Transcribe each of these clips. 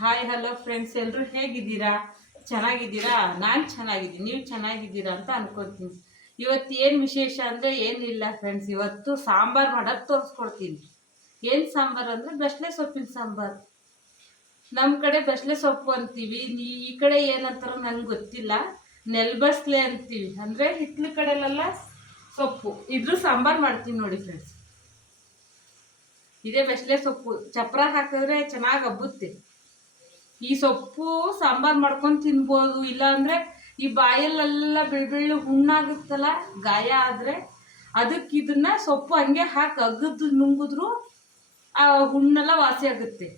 Hi hello friends, ಎಲ್ಲರೂ ಹೇಗಿದ್ದೀರಾ? ಚೆನ್ನಾಗಿದ್ದೀರಾ? ನಾನು ಚೆನ್ನಾಗಿದ್ದೀನಿ, ನೀವು ಚೆನ್ನಾಗಿದ್ದೀರಾ ಅಂತ ಅನ್ಕೊತೀನಿ. ಇವತ್ತು ಏನು ವಿಶೇಷ ಅಂದರೆ ಏನಿಲ್ಲ ಫ್ರೆಂಡ್ಸ್, ಇವತ್ತು ಸಾಂಬಾರು ಮಾಡೋದು ತೋರಿಸ್ಕೊಡ್ತೀನಿ. ಏನು ಸಾಂಬಾರು ಅಂದರೆ ಬಸಳೆ ಸೊಪ್ಪಿನ ಸಾಂಬಾರು. ನಮ್ಮ ಕಡೆ ಬಸಳೆ ಸೊಪ್ಪು ಅಂತೀವಿ, ಈ ಕಡೆ ಏನಂತಾರೋ ನನಗೆ ಗೊತ್ತಿಲ್ಲ. ನೆಲ್ಬಸ್ಲೆ ಅಂತೀವಿ, ಅಂದರೆ ಹಿತ್ಲ ಕಡೆಲೆಲ್ಲ ಸೊಪ್ಪು. ಇದ್ರ ಸಾಂಬಾರು ಮಾಡ್ತೀನಿ ನೋಡಿ ಫ್ರೆಂಡ್ಸ್. ಇದೇ ಬಸಳೆ ಸೊಪ್ಪು ಚಪ್ರ ಹಾಕಿದ್ರೆ ಚೆನ್ನಾಗಿ ಹಬ್ಬುತ್ತೆ. ಈ ಸೊಪ್ಪು ಸಾಂಬಾರು ಮಾಡ್ಕೊಂಡು ತಿನ್ಬೋದು. ಇಲ್ಲಾಂದರೆ ಈ ಬಾಯಲ್ಲೆಲ್ಲ ಬೆಳ್ಳು ಹುಣ್ಣಾಗುತ್ತಲ್ಲ, ಗಾಯ ಆದರೆ ಅದಕ್ಕೆ ಇದನ್ನ ಸೊಪ್ಪು ಹಂಗೆ ಹಾಕಿ ಅಗದು ನುಂಗಿದ್ರು ಆ ಹುಣ್ಣೆಲ್ಲ ವಾಸಿ ಆಗುತ್ತೆ.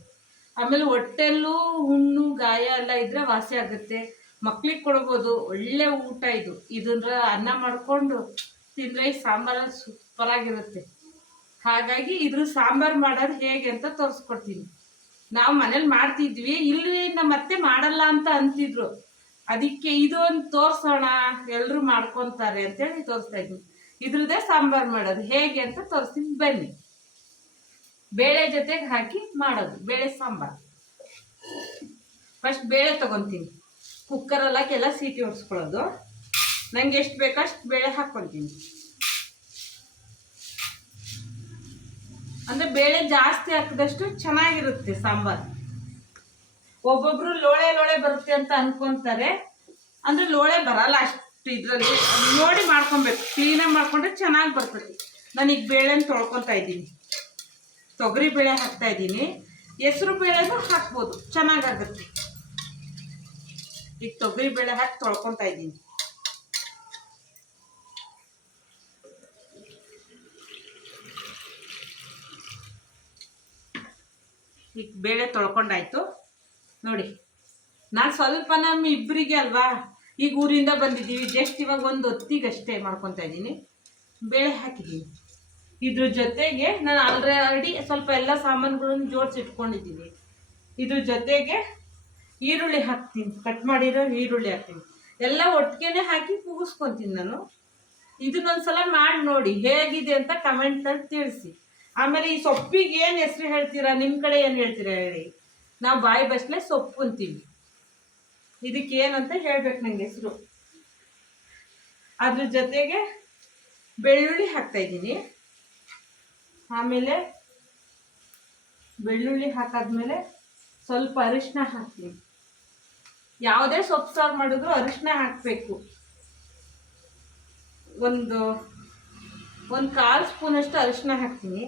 ಆಮೇಲೆ ಹೊಟ್ಟೆಲ್ಲೂ ಹುಣ್ಣು ಗಾಯ ಎಲ್ಲ ಇದ್ರೆ ವಾಸಿ ಆಗುತ್ತೆ. ಮಕ್ಳಿಗೆ ಕೊಡ್ಬೋದು, ಒಳ್ಳೆ ಊಟ ಇದು. ಇದನ್ನ ಅನ್ನ ಮಾಡಿಕೊಂಡು ತಿಂದರೆ ಈ ಸಾಂಬಾರಲ್ಲಿ ಸೂಪರಾಗಿರುತ್ತೆ. ಹಾಗಾಗಿ ಇದ್ರ ಸಾಂಬಾರು ಮಾಡೋದು ಹೇಗೆ ಅಂತ ತೋರಿಸ್ಕೊಡ್ತೀನಿ. ನಾವು ಮನೇಲಿ ಮಾಡ್ತಿದ್ವಿ, ಇಲ್ಲಿ ನಮ್ಮ ಅತ್ತೆ ಮಾಡಲ್ಲ ಅಂತ ಅಂತಿದ್ರು. ಅದಕ್ಕೆ ಇದೊಂದು ತೋರಿಸೋಣ, ಎಲ್ಲರೂ ಮಾಡ್ಕೊತಾರೆ ಅಂತೇಳಿ ತೋರಿಸ್ತಾ ಇದ್ವಿ. ಇದ್ರದ್ದೇ ಸಾಂಬಾರು ಮಾಡೋದು ಹೇಗೆ ಅಂತ ತೋರಿಸ್ತೀನಿ ಬನ್ನಿ. ಬೇಳೆ ಜೊತೆಗೆ ಹಾಕಿ ಮಾಡೋದು ಬೇಳೆ ಸಾಂಬಾರು. ಫಸ್ಟ್ ಬೇಳೆ ತೊಗೊತೀನಿ, ಕುಕ್ಕರಲ್ಲಿ ಹಾಕಿ ಎಲ್ಲ ಸೀಟಿ ಹೊಡ್ಸ್ಕೊಳ್ಳೋದು. ನಂಗೆ ಎಷ್ಟು ಬೇಕೋ ಅಷ್ಟು ಬೇಳೆ ಹಾಕ್ಕೊತೀನಿ. ಅಂದರೆ ಬೇಳೆ ಜಾಸ್ತಿ ಹಾಕಿದಷ್ಟು ಚೆನ್ನಾಗಿರುತ್ತೆ ಸಾಂಬಾರು. ಒಬ್ಬೊಬ್ರು ಲೋಳೆ ಲೋಳೆ ಬರುತ್ತೆ ಅಂತ ಅನ್ಕೊಂತಾರೆ, ಅಂದರೆ ಲೋಳೆ ಬರಲ್ಲ ಅಷ್ಟು. ಇದರಲ್ಲಿ ನೋಡಿ ಮಾಡ್ಕೊಬೇಕು, ಕ್ಲೀನಾಗಿ ಮಾಡ್ಕೊಂಡ್ರೆ ಚೆನ್ನಾಗಿ ಬರ್ತದೆ. ನಾನೀಗ ಬೇಳೆನ ತೊಳ್ಕೊತಾ ಇದ್ದೀನಿ. ತೊಗರಿ ಬೇಳೆ ಹಾಕ್ತಾ ಇದ್ದೀನಿ, ಹೆಸರು ಬೇಳೆನೂ ಹಾಕ್ಬೋದು, ಚೆನ್ನಾಗಾಗುತ್ತೆ. ಈಗ ತೊಗರಿ ಬೇಳೆ ಹಾಕಿ ತೊಳ್ಕೊತಾ ಇದ್ದೀನಿ. ಈಗ ಬೇಳೆ ತೊಳ್ಕೊಂಡಾಯ್ತು ನೋಡಿ. ನಾನು ಸ್ವಲ್ಪ ನಮ್ಮ ಇಬ್ಬರಿಗೆ ಅಲ್ವಾ, ಈಗ ಊರಿಂದ ಬಂದಿದ್ದೀವಿ, ಜಸ್ಟ್ ಇವಾಗ ಒಂದು ಹೊತ್ತಿಗಷ್ಟೇ ಮಾಡ್ಕೊತಾ ಇದ್ದೀನಿ. ಬೇಳೆ ಹಾಕಿದ್ದೀನಿ. ಇದ್ರ ಜೊತೆಗೆ ನಾನು ಆಲ್ರೆಡಿ ಸ್ವಲ್ಪ ಎಲ್ಲ ಸಾಮಾನುಗಳನ್ನು ಜೋಡಿಸಿಟ್ಕೊಂಡಿದ್ದೀನಿ. ಇದ್ರ ಜೊತೆಗೆ ಈರುಳ್ಳಿ ಹಾಕ್ತೀನಿ, ಕಟ್ ಮಾಡಿರೋ ಈರುಳ್ಳಿ ಹಾಕ್ತೀನಿ. ಎಲ್ಲ ಒಟ್ಟಿಗೆ ಹಾಕಿ ಕೂಗಿಸ್ಕೊತೀನಿ ನಾನು. ಇದನ್ನೊಂದ್ಸಲ ಮಾಡಿ ನೋಡಿ ಹೇಗಿದೆ ಅಂತ ಕಮೆಂಟಲ್ಲಿ ತಿಳಿಸಿ. ಆಮೇಲೆ ಈ ಸೊಪ್ಪಿಗೆ ಏನು ಹೆಸರು ಹೇಳ್ತೀರಾ, ನಿಮ್ಮ ಕಡೆ ಏನು ಹೇಳ್ತೀರಾ ಹೇಳಿ. ನಾವು ಬಾಯಿ ಬಸಳೆ ಸೊಪ್ಪು ಅಂತೀವಿ. ಇದಕ್ಕೆ ಏನಂತ ಹೇಳ್ಬೇಕು ನಂಗೆ ಹೆಸರು. ಅದ್ರ ಜೊತೆಗೆ ಬೆಳ್ಳುಳ್ಳಿ ಹಾಕ್ತಾ ಇದ್ದೀನಿ. ಆಮೇಲೆ ಬೆಳ್ಳುಳ್ಳಿ ಹಾಕಾದ್ಮೇಲೆ ಸ್ವಲ್ಪ ಅರಿಶಿನ ಹಾಕ್ತೀನಿ. ಯಾವುದೇ ಸೊಪ್ಪು ಸಾರು ಮಾಡಿದ್ರು ಅರಿಶಿನ ಹಾಕಬೇಕು. ಒಂದು 1/4 ಸ್ಪೂನಷ್ಟು ಅರಿಶಿನ ಹಾಕ್ತೀನಿ.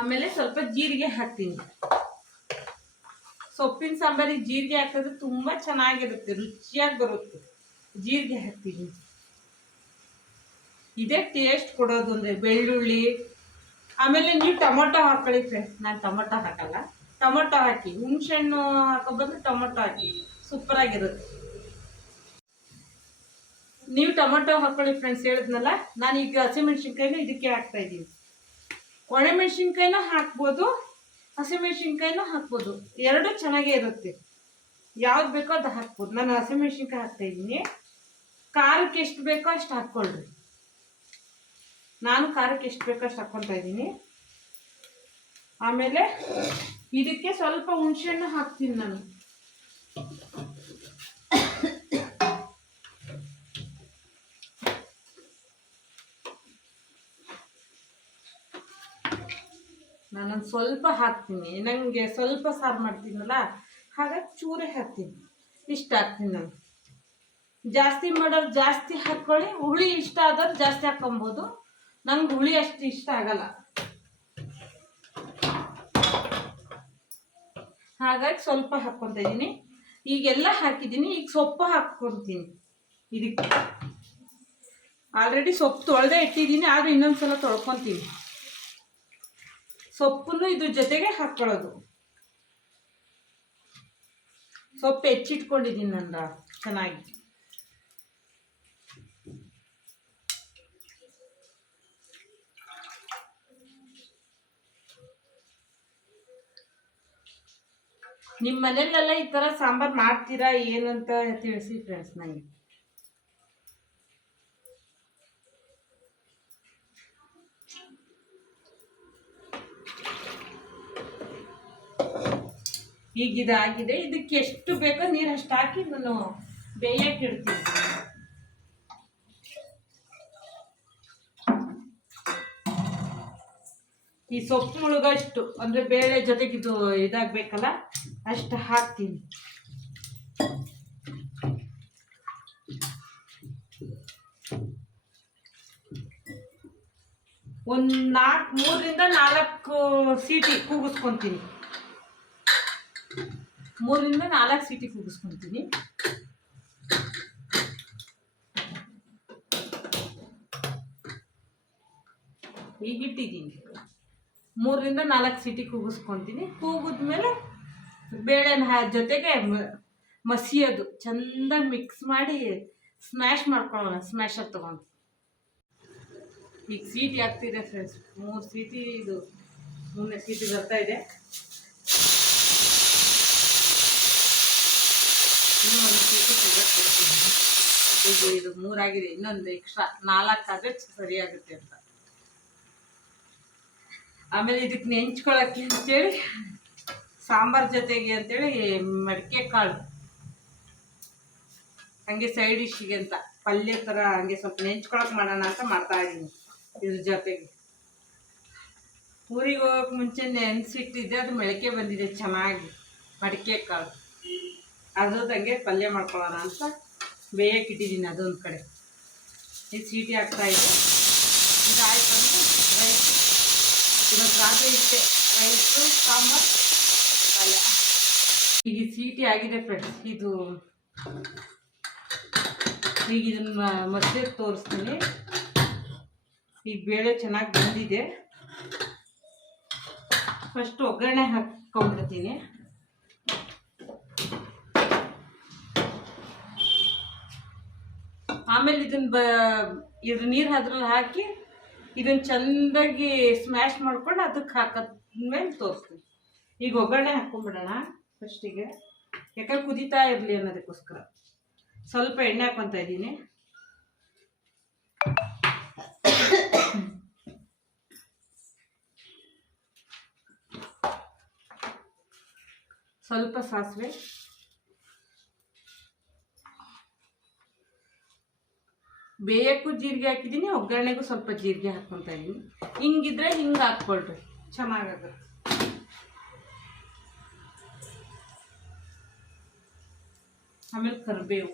ಆಮೇಲೆ ಸ್ವಲ್ಪ ಜೀರಿಗೆ ಹಾಕ್ತೀನಿ. ಸೊಪ್ಪಿನ ಸಾಂಬಾರಿಗೆ ಜೀರಿಗೆ ಹಾಕಿದ್ರೆ ತುಂಬ ಚೆನ್ನಾಗಿರುತ್ತೆ, ರುಚಿಯಾಗಿ ಬರುತ್ತೆ. ಜೀರಿಗೆ ಹಾಕ್ತೀನಿ. ಇದೇ ಟೇಸ್ಟ್ ಕೊಡೋದು ಅಂದರೆ ಬೆಳ್ಳುಳ್ಳಿ. ಆಮೇಲೆ ನೀವು ಟೊಮೊಟೊ ಹಾಕೊಳ್ಳಿ ಫ್ರೆಂಡ್ಸ್, ನಾನು ಟೊಮೊಟೊ ಹಾಕಲ್ಲ. ಟೊಮೊಟೊ ಹಾಕಿ, ಹುಣಸೆಹಣ್ಣು ಹಾಕೋಬಂದ್ರೆ ಟೊಮೊಟೊ ಹಾಕಿ, ಸೂಪರಾಗಿರುತ್ತೆ. ನೀವು ಟೊಮೊಟೊ ಹಾಕೊಳ್ಳಿ ಫ್ರೆಂಡ್ಸ್, ಹೇಳಿದ್ನಲ್ಲ. ನಾನೀಗ ಹಸಿಮೆಣ್ಸಿನ್ಕಾಯಿನ ಇದಕ್ಕೆ ಹಾಕ್ತಾ ಇದ್ದೀನಿ. ಒಣಮೆಣ್ಸಿನ್ಕಾಯಿನೂ ಹಾಕ್ಬೋದು, ಹಸಿಮೆಣ್ಸಿನ್ಕಾಯಿನೂ ಹಾಕ್ಬೋದು, ಎರಡೂ ಚೆನ್ನಾಗೇ ಇರುತ್ತೆ. ಯಾವ್ದು ಬೇಕೋ ಅದು ಹಾಕ್ಬೋದು. ನಾನು ಹಸಿಮೆಣ್ಸಿನ್ಕಾಯಿ ಹಾಕ್ತಾಯಿದ್ದೀನಿ. ಖಾರಕ್ಕೆ ಎಷ್ಟು ಬೇಕೋ ಅಷ್ಟು ಹಾಕ್ಕೊಳ್ರಿ. ನಾನು ಖಾರಕ್ಕೆ ಎಷ್ಟು ಬೇಕೋ ಅಷ್ಟು ಹಾಕ್ಕೊತಾ ಇದ್ದೀನಿ. ಆಮೇಲೆ ಇದಕ್ಕೆ ಸ್ವಲ್ಪ ಹುಣಸೆಹಣ್ಣು ಹಾಕ್ತೀನಿ ನಾನು. ನಾನೊಂದು ಸ್ವಲ್ಪ ಹಾಕ್ತೀನಿ, ನನಗೆ ಸ್ವಲ್ಪ ಸಾರು ಮಾಡ್ತೀನಲ್ಲ, ಹಾಗಾಗಿ ಚೂರೇ ಹಾಕ್ತೀನಿ. ಇಷ್ಟ ಹಾಕ್ತೀನಿ ನಾನು. ಜಾಸ್ತಿ ಮಾಡೋರು ಜಾಸ್ತಿ ಹಾಕ್ಕೊಳ್ಳಿ, ಹುಳಿ ಇಷ್ಟ ಆದವ್ರು ಜಾಸ್ತಿ ಹಾಕ್ಕೊಬೋದು. ನಂಗೆ ಹುಳಿ ಅಷ್ಟು ಇಷ್ಟ ಆಗಲ್ಲ, ಹಾಗಾಗಿ ಸ್ವಲ್ಪ ಹಾಕ್ಕೊತಾ ಇದ್ದೀನಿ. ಈಗೆಲ್ಲ ಹಾಕಿದ್ದೀನಿ. ಈಗ ಸೊಪ್ಪು ಹಾಕ್ಕೊತೀನಿ. ಇದಕ್ಕೆ ಆಲ್ರೆಡಿ ಸೊಪ್ಪು ತೊಳೆದೇ ಇಟ್ಟಿದ್ದೀನಿ, ಆದರೂ ಇನ್ನೊಂದ್ಸಲ ತೊಳ್ಕೊತೀನಿ. ಸೊಪ್ಪನ್ನು ಇದ್ರ ಜೊತೆಗೆ ಹಾಕ್ಕೊಳ್ಳೋದು. ಸೊಪ್ಪು ಹೆಚ್ಚಿಟ್ಕೊಂಡಿದ್ದೀನಿ ನಾನು ಚೆನ್ನಾಗಿ. ನಿಮ್ಮ ಮನೆಯಲ್ಲೆಲ್ಲ ಈ ಥರ ಸಾಂಬಾರು ಮಾಡ್ತೀರಾ ಏನು ಅಂತ ತಿಳಿಸಿ ಫ್ರೆಂಡ್ಸ್ ನನಗೆ. ಈಗ ಇದಾಗಿದೆ. ಇದಕ್ಕೆ ಎಷ್ಟು ಬೇಕೋ ನೀರು ಅಷ್ಟು ಹಾಕಿ ನಾನು ಬೇಯಕ್ಕೆ ಇಡ್ತೀನಿ. ಈ ಸೊಪ್ಪು ಮುಳುಗಷ್ಟು ಅಂದರೆ ಬೇಳೆ ಜೊತೆಗೆ ಇದು ಇದಾಗಬೇಕಲ್ಲ, ಅಷ್ಟು ಹಾಕ್ತೀನಿ. ಒಂದು 3ರಿಂದ 4 ಸೀಟಿ ಕೂಗಿಸ್ಕೊತೀನಿ. 3ರಿಂದ 4 ಸೀಟಿ ಕೂಗಿಸ್ಕೊತೀನಿ. ಈಗಿಟ್ಟಿದ್ದೀನಿ. 3ರಿಂದ 4 ಸೀಟಿ ಕೂಗಿಸ್ಕೊತೀನಿ. ಕೂಗಿದ್ಮೇಲೆ ಬೇಳೆನ ಜೊತೆಗೆ ಮಸಿಯೋದು ಚೆಂದಾಗಿ ಮಿಕ್ಸ್ ಮಾಡಿ ಸ್ಮ್ಯಾಶ್ ಮಾಡ್ಕೊಳ್ಳೋಣ. ಸ್ಮ್ಯಾಶರ್ ತೊಗೊಂಡು ಈಗ ಸೀಟಿ ಆಗ್ತಿದೆ ಫ್ರೆಂಡ್ಸ್. 3 ಸೀಟಿ, ಇದು 3ನೇ ಸೀಟಿ ಬರ್ತಾ ಇದೆ. ಇನ್ನೂ 1 ಸೀಟಿ ತೆಗೆದುಕೊಡ್ತೀನಿ. ಈಗ ಇದು 3 ಆಗಿದೆ, ಇನ್ನೊಂದು ಎಕ್ಸ್ಟ್ರಾ 4 ಆದರೆ ಸರಿಯಾಗುತ್ತೆ ಅಂತ. ಆಮೇಲೆ ಇದಕ್ಕೆ ನೆಂಚ್ಕೊಳ್ಳೋಕ್ಕೆ ಅಂತೇಳಿ ಸಾಂಬಾರು ಜೊತೆಗೆ ಅಂತೇಳಿ ಮಡಿಕೆ ಕಾಳು ಹಂಗೆ ಸೈಡ್ ಡಿಶ್ಗೆ ಅಂತ ಪಲ್ಯ ಥರ ಹಂಗೆ ಸ್ವಲ್ಪ ನೆಂಚ್ಕೊಳಕ್ಕೆ ಮಾಡೋಣ ಅಂತ ಮಾಡ್ತಾ ಇದ್ದೀನಿ. ಇದ್ರ ಜೊತೆಗೆ ಊರಿಗೆ ಹೋಗೋಕೆ ಮುಂಚೆ ನೆನೆಸಿಟ್ಟಿದ್ದೆ, ಅದು ಮೊಳಕೆ ಬಂದಿದೆ ಚೆನ್ನಾಗಿ ಮಡಿಕೆ ಕಾಳು. ಅದ್ರದಂಗೆ ಪಲ್ಯ ಮಾಡ್ಕೊಳ್ಳೋಣ ಅಂತ ಬೇಯಕ್ಕೆ ಇಟ್ಟಿದ್ದೀನಿ. ಅದೊಂದು ಕಡೆ ಇದು ಸೀಟಿ ಆಗ್ತಾಯಿದೆ. ಇದಾಯ್ತು ಅಂದರೆ ರೈಸ್, ಇವತ್ತು ರಾತ್ರಿ ಇಷ್ಟೇ, ರೈಸು ಸಾಂಬಾರು ಪಲ್ಯ. ಈಗ ಸೀಟಿ ಆಗಿದೆ ಫ್ರೆಂಡ್ಸ್. ಇದು ಈಗ ಇದನ್ನು ಮಧ್ಯೆ ತೋರಿಸ್ತೀನಿ. ಈಗ ಬೇಳೆ ಚೆನ್ನಾಗಿ ಬಂದಿದೆ. ಫಸ್ಟ್ ಒಗ್ಗರಣೆ ಹಾಕ್ಕೊಂಡ್ಬಿಡ್ತೀನಿ. ಆಮೇಲೆ ಇದ್ರ ನೀರು ಅದ್ರಲ್ಲಿ ಹಾಕಿ ಇದನ್ನು ಚೆಂದಾಗಿ ಸ್ಮ್ಯಾಶ್ ಮಾಡ್ಕೊಂಡು ಅದಕ್ಕೆ ಹಾಕಿದ್ಮೇಲೆ ತೋರಿಸ್ತೀನಿ. ಈಗ ಒಗ್ಗರಣೆ ಹಾಕ್ಕೊಂಡ್ಬಿಡೋಣ ಫಸ್ಟಿಗೆ, ಯಾಕಂದ್ರೆ ಕುದೀತಾ ಇರಲಿ ಅನ್ನೋದಕ್ಕೋಸ್ಕರ ಸ್ವಲ್ಪ ಎಣ್ಣೆ ಹಾಕ್ಕೊತಾ ಇದ್ದೀನಿ. ಸ್ವಲ್ಪ ಸಾಸಿವೆ, ಬೇಯಕ್ಕೂ ಜೀರಿಗೆ ಹಾಕಿದ್ದೀನಿ, ಒಗ್ಗರಣೆಗೂ ಸ್ವಲ್ಪ ಜೀರಿಗೆ ಹಾಕ್ಕೊತಾ ಇದ್ದೀನಿ. ಹಿಂಗಿದ್ರೆ ಹಿಂಗೆ ಹಾಕ್ಕೊಳ್ರಿ, ಚೆನ್ನಾಗಾಗುತ್ತೆ. ಆಮೇಲೆ ಕರಿಬೇವು,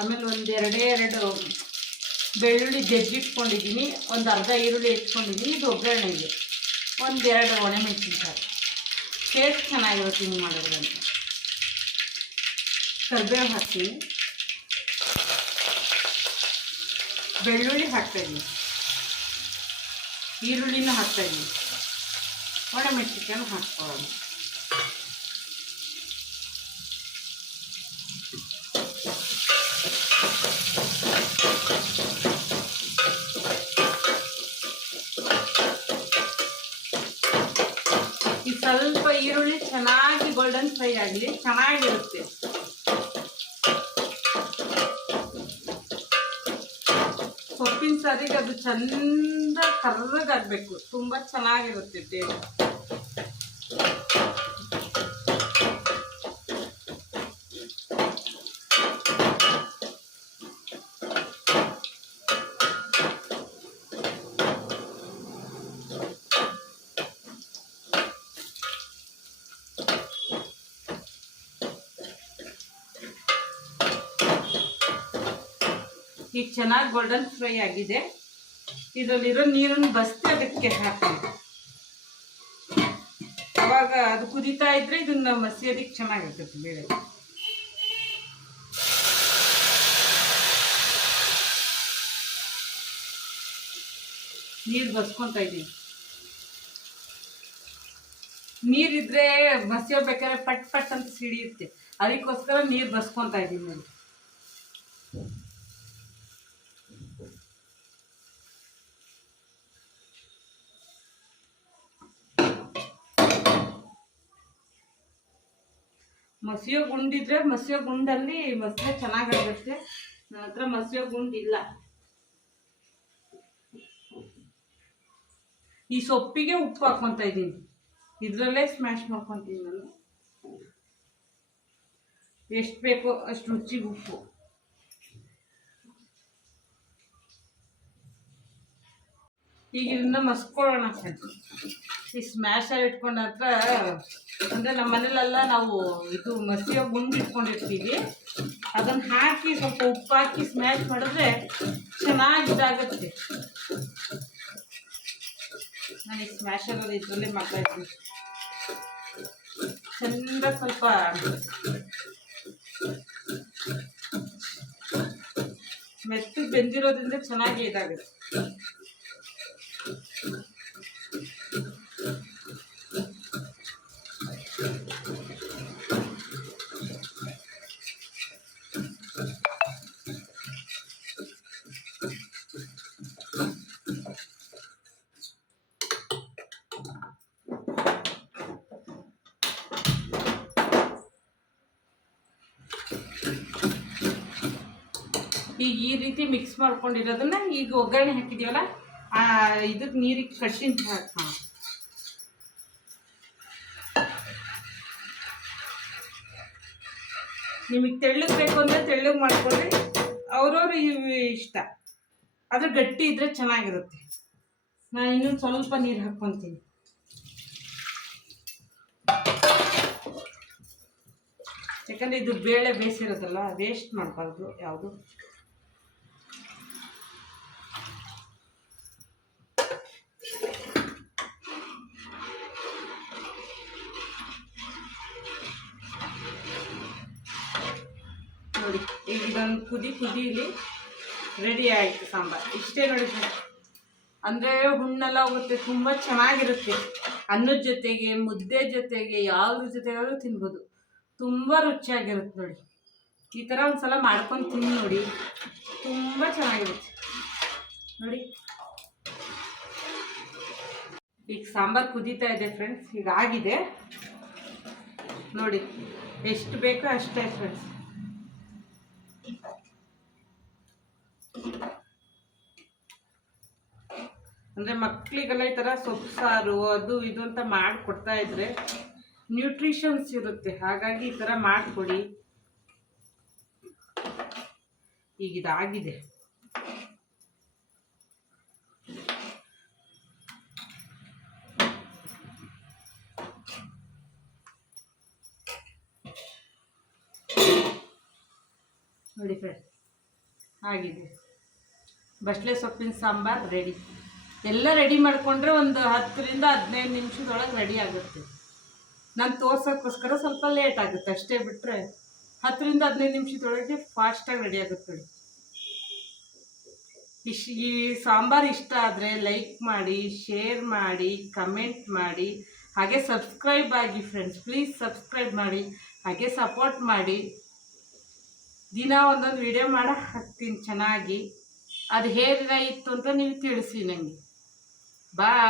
ಆಮೇಲೆ ಎರಡು ಬೆಳ್ಳುಳ್ಳಿ ಜಜ್ಜಿಟ್ಕೊಂಡಿದ್ದೀನಿ, ಒಂದು ಅರ್ಧ ಈರುಳ್ಳಿ ಹೆಚ್ಕೊಂಡಿದ್ದೀನಿ. ಇದು ಒಗ್ಗರಣೆಗೆ 1-2 ಒಣಮೆಣಸಿನ್ಕಾಯಿ. ಟೇಸ್ಟ್ ಚೆನ್ನಾಗಿರುತ್ತೆ ಹಿಂಗೆ ಮಾಡೋದು ಅಂತ. ಕರಿಬೇವು ಹಾಕ್ತೀನಿ, ಬೆಳ್ಳುಳ್ಳಿ ಹಾಕ್ತಾಯಿದ್ದೀನಿ, ಈರುಳ್ಳಿನೂ ಹಾಕ್ತಾಯಿದ್ದೀನಿ, ಒಣಮೆಣಸಿನ್ಕಾಯನ್ನು ಹಾಕ್ಕೊಳ್ಳೋಣ. ಈ ಸ್ವಲ್ಪ ಈರುಳ್ಳಿ ಚೆನ್ನಾಗಿ ಗೋಲ್ಡನ್ ಫ್ರೈ ಆಗಲಿ, ಚೆನ್ನಾಗಿರುತ್ತೆ. ಸೊಪ್ಪಿನ ಸಾರಿಗೆ ಅದು ಚಂದ ಕರ್ರಗಾಗಬೇಕು, ತುಂಬ ಚೆನ್ನಾಗಿರುತ್ತೆ ಟೇಸ್ಟ್. ಈಗ ಚೆನ್ನಾಗಿ ಗೋಲ್ಡನ್ ಫ್ರೈ ಆಗಿದೆ. ಇದರಲ್ಲಿರೋ ನೀರನ್ನು ಬಸ್ತಿ ಅದಕ್ಕೆ ಹಾಕಿ, ಅವಾಗ ಅದು ಕುದೀತಾ ಇದ್ರೆ ಇದನ್ನ ಮಸಿಯೋದಕ್ಕೆ ಚೆನ್ನಾಗಿರ್ತದೆ ಬೇಳೆ. ನೀರು ಬಸ್ಕೊತಾ ಇದ್ದೀನಿ. ನೀರಿದ್ರೆ ಮಸಿಯೋಬೇಕಾದ್ರೆ ಪಟ್ ಪಟ್ ಅಂತ ಸಿಡಿಯುತ್ತೆ, ಅದಕ್ಕೋಸ್ಕರ ನೀರು ಬಸ್ಕೊತಾ ಇದ್ದೀನಿ ನಾನು. ಮಸಿಯೋ ಗುಂಡಿದ್ರೆ ಮಸಿಯೋ ಗುಂಡಲ್ಲಿ ಮಸಿದ್ರೆ ಚೆನ್ನಾಗಾಗುತ್ತೆ. ನನ್ನ ಹತ್ರ ಮಸಿವೆ ಗುಂಡಿಲ್ಲ. ಈ ಸೊಪ್ಪಿಗೆ ಉಪ್ಪು ಹಾಕ್ಕೊತಾ ಇದ್ದೀನಿ, ಇದರಲ್ಲೇ ಸ್ಮ್ಯಾಶ್ ಮಾಡ್ಕೊತೀನಿ ನಾನು. ಎಷ್ಟು ಬೇಕೋ ಅಷ್ಟು ರುಚಿಗೆ ಉಪ್ಪು. ಈಗ ಇದನ್ನ ಮಸ್ಕೊಳ್ಳೋಣ ಫ್ರೆಂಡ್ಸ್. ಈ ಸ್ಮ್ಯಾಶಲ್ಲಿ ಇಟ್ಕೊಂಡ ಹತ್ರ ಅಂದರೆ ನಮ್ಮ ಮನೇಲೆಲ್ಲ ನಾವು ಇದು ಮಸಿಯ ಗುಂಡು ಇಟ್ಕೊಂಡಿರ್ತೀವಿ, ಅದನ್ನು ಹಾಕಿ ಸ್ವಲ್ಪ ಉಪ್ಪು ಹಾಕಿ ಸ್ಮ್ಯಾಶ್ ಮಾಡಿದ್ರೆ ಚೆನ್ನಾಗಿ ಇದಾಗುತ್ತೆ. ನಾನು ಈ ಸ್ಮ್ಯಾಶರಲ್ಲಿ ಇದರಲ್ಲೇ ಮಾಡ್ತಾಯಿದ್ದೀನಿ. ಚೆಂದ ಸ್ವಲ್ಪ ಮೆತ್ತಗೆ ಬೆಂದಿರೋದ್ರಿಂದ ಚೆನ್ನಾಗಿ ಇದಾಗುತ್ತೆ. ಈಗ ಈ ರೀತಿ ಮಿಕ್ಸ್ ಮಾಡ್ಕೊಂಡಿರೋದನ್ನ ಈಗ ಒಗ್ಗರಣೆ ಹಾಕಿದೀವಲ್ಲ ಇದಕ್ಕೆ ನೀರಿಗೆ ಕಟ್ಟಿನ ಹಾಕೋಣ. ನಿಮಗೆ ತೆಳ್ಳಗೆ ಬೇಕು ಅಂದರೆ ತೆಳ್ಳಗೆ ಮಾಡ್ಕೊಳ್ಳಿ, ಅವ್ರವ್ರು ಇಷ್ಟ. ಆದರೆ ಗಟ್ಟಿ ಇದ್ರೆ ಚೆನ್ನಾಗಿರುತ್ತೆ. ನಾನು ಇನ್ನೊಂದು ಸ್ವಲ್ಪ ನೀರು ಹಾಕ್ಕೊತೀನಿ. ಯಾಕಂದರೆ ಇದು ಬೇಳೆ ಬೇಯಿಸಿರೋದಲ್ಲ, ವೇಸ್ಟ್ ಮಾಡಬಾರ್ದು ಯಾವುದು. ನೋಡಿ ಈಗ ಇದೊಂದು ಕುದೀಲಿ ರೆಡಿ ಆಯಿತು ಸಾಂಬಾರು. ಇಷ್ಟೇ ನೋಡಿ ಅಂದರೆ ಹುಣ್ಣೆಲ್ಲ ಹೋಗುತ್ತೆ, ತುಂಬ ಚೆನ್ನಾಗಿರುತ್ತೆ. ಅನ್ನದ ಜೊತೆಗೆ, ಮುದ್ದೆ ಜೊತೆಗೆ, ಯಾವುದ್ರ ಜೊತೆಗಾದ್ರೂ ತಿನ್ಬೋದು. ತುಂಬ ರುಚಿಯಾಗಿರುತ್ತೆ ನೋಡಿ. ಈ ಥರ ಒಂದು ಸಲ ಮಾಡ್ಕೊಂಡು ತಿನ್ನಿ ನೋಡಿ, ತುಂಬ ಚೆನ್ನಾಗಿರುತ್ತೆ ನೋಡಿ. ಈಗ ಸಾಂಬಾರು ಕುದೀತಾ ಇದೆ ಫ್ರೆಂಡ್ಸ್, ಈಗ ಆಗಿದೆ ನೋಡಿ. ಎಷ್ಟು ಬೇಕೋ ಅಷ್ಟೇ ಫ್ರೆಂಡ್ಸ್. ಅಂದರೆ ಮಕ್ಕಳಿಗೆಲ್ಲ ಈ ಥರ ಸೊಪ್ಪು ಸಾರು ಅದು ಇದು ಅಂತ ಮಾಡಿಕೊಡ್ತಾ ಇದ್ರೆ ನ್ಯೂಟ್ರಿಷನ್ಸ್ ಇರುತ್ತೆ. ಹಾಗಾಗಿ ಈ ಥರ ಮಾಡಿಕೊಡಿ. ಈಗ ಇದಾಗಿದೆ. ನೋಡಿ ಫ್ರೆಂಡ್ಸ್ ಆಗಿದೆ. ಬಸಳೆ ಸೊಪ್ಪಿನ ಸಾಂಬಾರು ರೆಡಿ. ಎಲ್ಲ ರೆಡಿ ಮಾಡಿಕೊಂಡ್ರೆ ಒಂದು 10 ರಿಂದ 15 ನಿಮಿಷದೊಳಗೆ ರೆಡಿ ಆಗುತ್ತೆ. ನಾನು ತೋರ್ಸೋಕ್ಕೋಸ್ಕರ ಸ್ವಲ್ಪ ಲೇಟ್ ಆಗುತ್ತೆ ಅಷ್ಟೇ, ಬಿಟ್ಟರೆ 10 ರಿಂದ 15 ನಿಮಿಷದೊಳಗೆ ಫಾಸ್ಟಾಗಿ ರೆಡಿ ಆಗುತ್ತೆ ನೋಡಿ. ಈ ಸಾಂಬಾರು ಇಷ್ಟ ಆದರೆ ಲೈಕ್ ಮಾಡಿ, ಶೇರ್ ಮಾಡಿ, ಕಮೆಂಟ್ ಮಾಡಿ, ಹಾಗೆ ಸಬ್ಸ್ಕ್ರೈಬ್ ಆಗಿ ಫ್ರೆಂಡ್ಸ್. ಪ್ಲೀಸ್ ಸಬ್ಸ್ಕ್ರೈಬ್ ಮಾಡಿ, ಹಾಗೆ ಸಪೋರ್ಟ್ ಮಾಡಿ. ದಿನ ಒಂದೊಂದು ವಿಡಿಯೋ ಮಾಡಿ ಹಾಕ್ತೀನಿ ಚೆನ್ನಾಗಿ. ಅದು ಹೇಗಾಯಿತು ಅಂತ ನೀವು ತಿಳಿಸಿ ನನಗೆ. ಬಾಯ್.